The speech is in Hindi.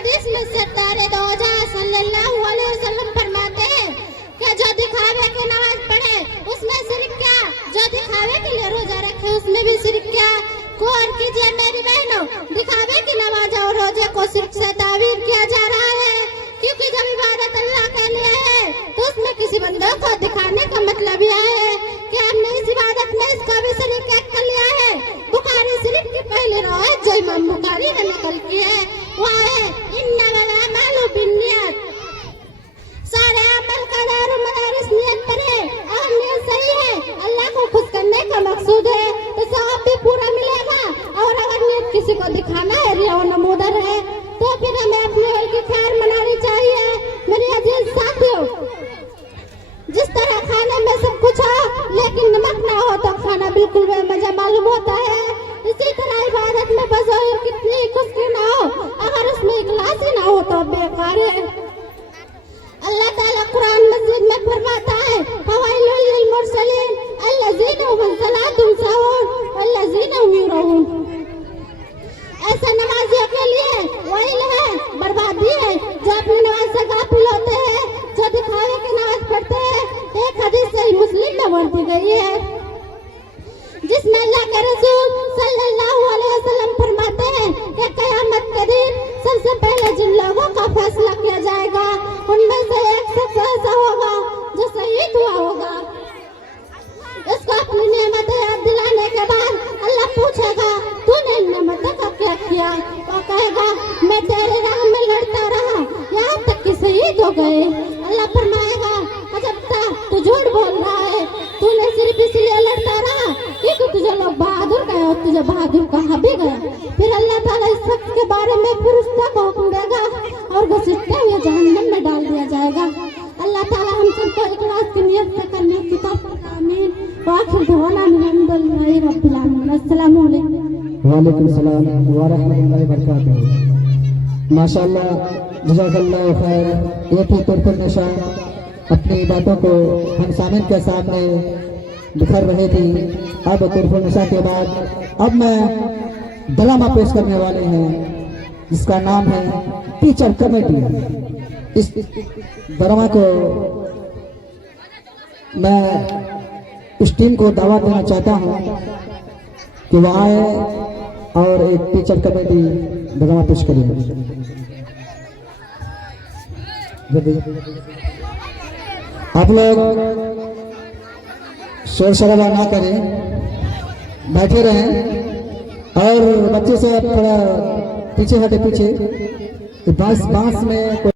हदीस में सरदार दो जहां सल्लल्लाहु अलैहि वसल्लम फरमाते हैं कि जो दिखावे की नमाज पढ़े उसमें शिरक क्या, जो दिखावे के लिए रोजा रखे उसमें भी शिरक क्या। गौर कीजिए मेरी बहनों, दिखावे की नमाज और रोजे को शिरक से ताबीर किया जा रहा है, क्योंकि जब इबादत अल्लाह के लिए है तो उसमें किसी बंदे को दिखाने का मतलब यह है कि हमने इस इबादत में इसको भी शरीक कर लिया है। बुखारी शरीफ की पहली रिवायत जो इमाम बुखारी ने नकल की है वह है इन्नमल अमालु बिन्नियत, सारे अमल का दारो मदार इस नियत पर है। अगर नियत सही है, अल्लाह को खुश करने का मकसूद है तो सवाब भी पूरा मिलेगा, और अगर नियत किसी को दिखाना है, रिया और नमूदर है, तो फिर हमें अपने हल की खैर मनानी चाहिए। मेरे अजीज साथियों, जिस तरह खाने में सब कुछ हो लेकिन नमक ना हो तो खाना बिल्कुल बेमजा मालूम होता है, इसी तरह इबादत में बज़ाहिर कितनी खुश क्यों ना हो, अगर उसमें इखलास ही ना हो तो बेकार है। अल्लाह ताला कुरान मजीद में फरमाता है फवाइलुल लिल मुरसलीन अल्लज़ीना हुम अन सलातिहिम साहून वल्लज़ीना हुम युराऊन। ऐसे नमाजियों के लिए वही है, बर्बादी है जो अपनी नमाज से गाफिल होते हैं, जो दिखावे की नमाज पढ़ते हैं। एक हदीस सही मुस्लिम में वर्णित गई है जिसमें अल्लाह के रसूल सल्लल्लाहु अलैहि वसल्लम फरमाते हैं कि क़यामत के दिन सबसे पहले जिन लोगों का फैसला किया जाएगा उनमें से एक शख्स ऐसा होगा जो शहीद हुआ होगा। इसको अपनी नेमतें याद दिलाने के बाद अल्लाह पूछेगा तूने इन नेमतों का क्या किया, वो कहेगा मैं तेरे राह में लड़ता रहा यहाँ तक कि शहीद हो गए। अल्लाह फरमाएगा अजब था, तू झूठ बोल रहा है, तूने सिर्फ इसलिए लड़ता रहा क्योंकि तुझे लोग बहादुर गए और तुझे बहादुर कहा भी गया। फिर अल्लाह ताला इस शख्स के बारे में फरिश्ता को हुक्म देगा और घसीटते हुए जहन्नम में डाल दिया जाएगा। अल्लाह ताला हम सबको इखलास की नियत से करने की तौफीक आमीन। वाखिर दवाना अल्हम्दुलिल्लाहि रब्बिल आलमीन। अस्सलामु अलैकुम। वालेकुम सलाम व रहमतुल्लाहि व बरकातहू। माशाअल्लाह, जज़ाकल्लाहु खैर। ये थी तुरफुल निशा, अपनी बातों को हम सामिन के सामने बिखर रहे थी। अब तुरफुल निशा के बाद अब मैं ड्रामा पेश करने वाले हैं जिसका नाम है टीचर कमेटी। इस ड्रामा को मैं इस टीम को दावत देना चाहता हूं कि वह आए और एक टीचर कमेटी ड्रामा पेश करें। आप लोग शोर शराबा ना करें, बैठे रहें और बच्चे से थोड़ा पीछे हटे, पीछे बांस में कोई